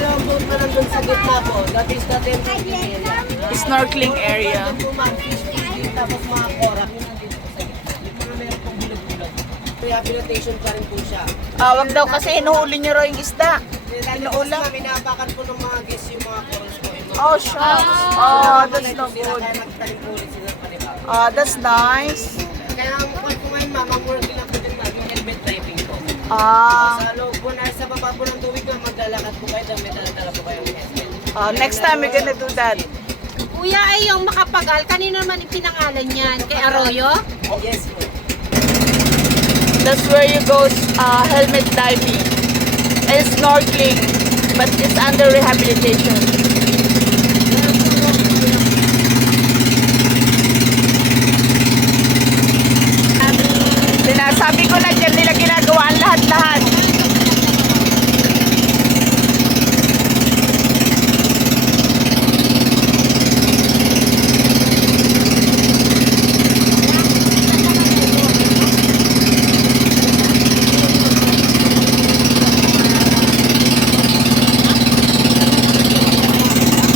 dalawang boat na nandun sa gitna po. That is the temporary area. Snorkeling area. Ito po ma'am, fish feeding, tapos mga korak. Yun nandito po sa gitna. Yung mga meron pong bilog-bilog. Rehabilitation pa rin po siya. Wag daw kasi hinuhuli niyo raw yung isda. Inuulam. Inaapakan po ng mga guests yung mga corals po. Oh, shucks. That's not good. Kaya magtanim po ulit sila panibago. That's nice. Kaya ang point ko ngayon ma'am, ang working lang po din ma'am, yung helmet diving po. Ah, Sa loob po na sa baba po ng tubig ma'am, maglalakad po kayo, may dala-dala po kayo ng helmet. next time we're gonna do that. Kuya ay yung makapagal. Kanino naman yung pinangalan niyan? Kay Arroyo? Yes po. That's where you go helmet diving and snorkeling, but it's under rehabilitation. Sinasabi ko na dyan nila ginagawa ang lahat-lahat.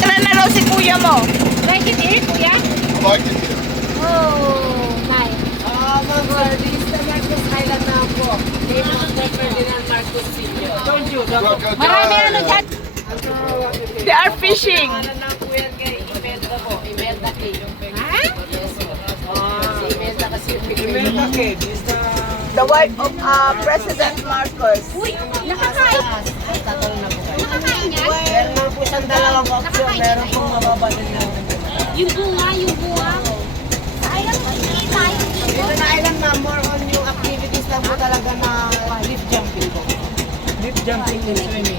Ilan na raw si kuya mo? Like it here, kuya? Like it here. Oh, nice. Ma'am sir, this is the Marcos Island na po. Name of the Ferdinand Marcos Sr. Don't you? Marami ano dyan? They are fishing. Pangalan lang po yan kay Imelda po. Imelda Cave. Ha? Yes po. Si Imelda kasi yung Imelda Cave is the... The wife of President Marcos. Uy, nakakain. Tatanong na po kayo. Nakakain yan? Meron lang po siyang dalawang option. Meron pong mababa din lang. Yung bunga, yung bunga. Sayang, hindi tayo dito. Dito na island ma'am, more on yung activities lang po talaga na lift jumping po. Lift jumping and swimming.